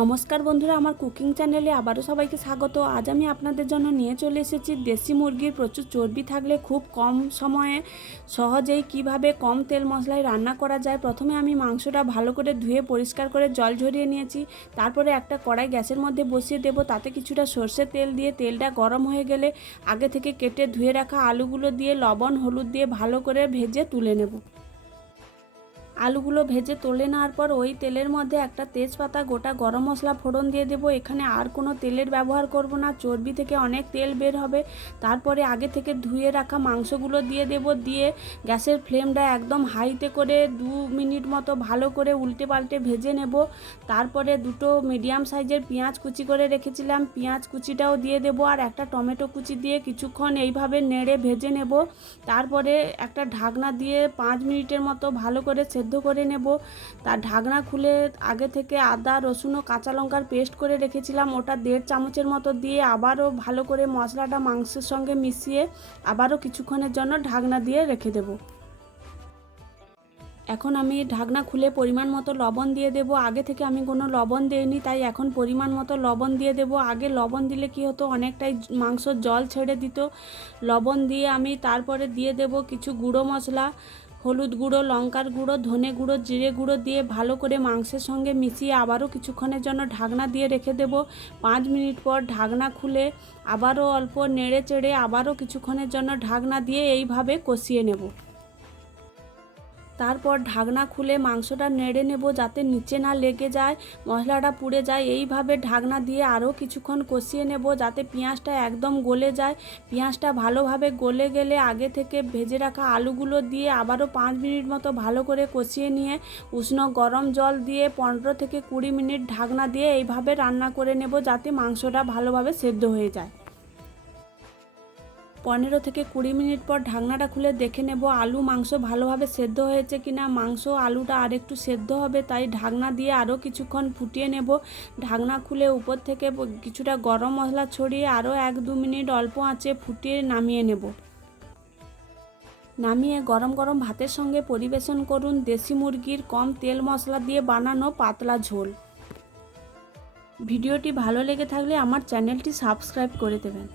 নমস্কার বন্ধুরা, আমার কুকিং চ্যানেলে আবারও সবাইকে স্বাগত। আজ আমি আপনাদের জন্য নিয়ে চলে এসেছি দেশি মুরগির প্রচুর চর্বি থাকলে খুব কম সময়ে সহজেই কীভাবে কম তেল মশলায় রান্না করা যায়। প্রথমে আমি মাংসটা ভালো করে ধুয়ে পরিষ্কার করে জল ঝরিয়ে নিয়েছি। তারপরে একটা কড়াই গ্যাসের মধ্যে বসিয়ে দেব। তাতে কিছুটা সর্ষের তেল দিয়ে তেলটা গরম হয়ে গেলে আগে থেকে কেটে ধুয়ে রাখা আলুগুলো দিয়ে লবণ, হলুদ দিয়ে ভালো করে ভেজে তুলে নেব। আলুগুলো ভেজে তুলে নেওয়ার পর ওই তেলের মধ্যে একটা তেজপাতা, গোটা গরম মশলা ফোড়ন দিয়ে দেবো। এখানে আর কোনো তেলের ব্যবহার করব না। চর্বি থেকে অনেক তেল বের হবে। তারপরে আগে থেকে ধুয়ে রাখা মাংসগুলো দিয়ে দেব। দিয়ে গ্যাসের ফ্লেমটা একদম হাইতে করে দু মিনিট মতো ভালো করে উল্টে পাল্টে ভেজে নেব। তারপরে দুটো মিডিয়াম সাইজের পেঁয়াজ কুচি করে রেখেছিলাম। পেঁয়াজ কুচিটাও দিয়ে দেব আর একটা টমেটো কুচি দিয়ে কিছুক্ষণ এইভাবে নেড়ে ভেজে নেব। তারপরে একটা ঢাকনা দিয়ে পাঁচ মিনিটের মতো ভালো করে সেদ্ধ করে নেব। তার ঢাকনা খুলে আগে থেকে আদা, রসুন ও কাঁচা লঙ্কার পেস্ট করে রেখেছিলাম। ওটা দেড় চামচের মতো দিয়ে আবারও ভালো করে মশলাটা মাংসের সঙ্গে মিশিয়ে আবারও কিছুক্ষণের জন্য ঢাকনা দিয়ে রেখে দেবো। এখন আমি ঢাকনা খুলে পরিমাণ মতো লবণ দিয়ে দেব। আগে থেকে আমি কোনো লবণ দিইনি, তাই এখন পরিমাণ মতো লবণ দিয়ে দেব। আগে লবণ দিলে কি হতো, অনেকটাই মাংস জল ছেড়ে দিত। লবণ দিয়ে আমি তারপরে দিয়ে দেব কিছু গুঁড়ো মশলা হলুদ গুঁড়ো, লঙ্কার গুঁড়ো, ধনে গুঁড়ো, জিরে গুঁড়ো দিয়ে ভালো করে মাংসের সঙ্গে মিশিয়ে আবারও কিছুক্ষণের জন্য ঢাকনা দিয়ে রেখে দেব। পাঁচ মিনিট পর ঢাকনা খুলে আবারও অল্প নেড়ে চেড়ে আবারও কিছুক্ষণের জন্য ঢাকনা দিয়ে এইভাবে কষিয়ে নেব। তারপর ঢাকনা খুলে মাংসটা নেড়ে নেব যাতে নিচে না লেগে যায়, মশলাটা পুড়ে যায়। এইভাবে ঢাকনা দিয়ে আরও কিছুক্ষণ কষিয়ে নেব যাতে পেঁয়াজটা একদম গলে যায়। পেঁয়াজটা ভালোভাবে গলে গেলে আগে থেকে ভেজে রাখা আলুগুলো দিয়ে আবারও পাঁচ মিনিট মতো ভালো করে কষিয়ে নিয়ে, উষ্ণ গরম জল দিয়ে পনেরো থেকে কুড়ি মিনিট ঢাকনা দিয়ে এইভাবে রান্না করে নেব যাতে মাংসটা ভালোভাবে সেদ্ধ হয়ে যায়। পনেরো থেকে কুড়ি মিনিট পর ঢাকনাটা খুলে দেখে নেব, আলু মাংস ভালোভাবে সেদ্ধ হয়েছে কিনা। মাংস, আলুটা আর একটু সেদ্ধ হবে, তাই ঢাকনা দিয়ে আরও কিছুক্ষণ ফুটিয়ে নেব। ঢাকনা খুলে উপর থেকে কিছুটা গরম মশলা ছড়িয়ে আরও এক দু মিনিট অল্প আঁচে ফুটিয়ে নামিয়ে নেব। নামিয়ে গরম গরম ভাতের সঙ্গে পরিবেশন করুন দেশি মুরগির কম তেল মশলা দিয়ে বানানো পাতলা ঝোল। ভিডিওটি ভালো লেগে থাকলে আমার চ্যানেলটি সাবস্ক্রাইব করে দেবেন।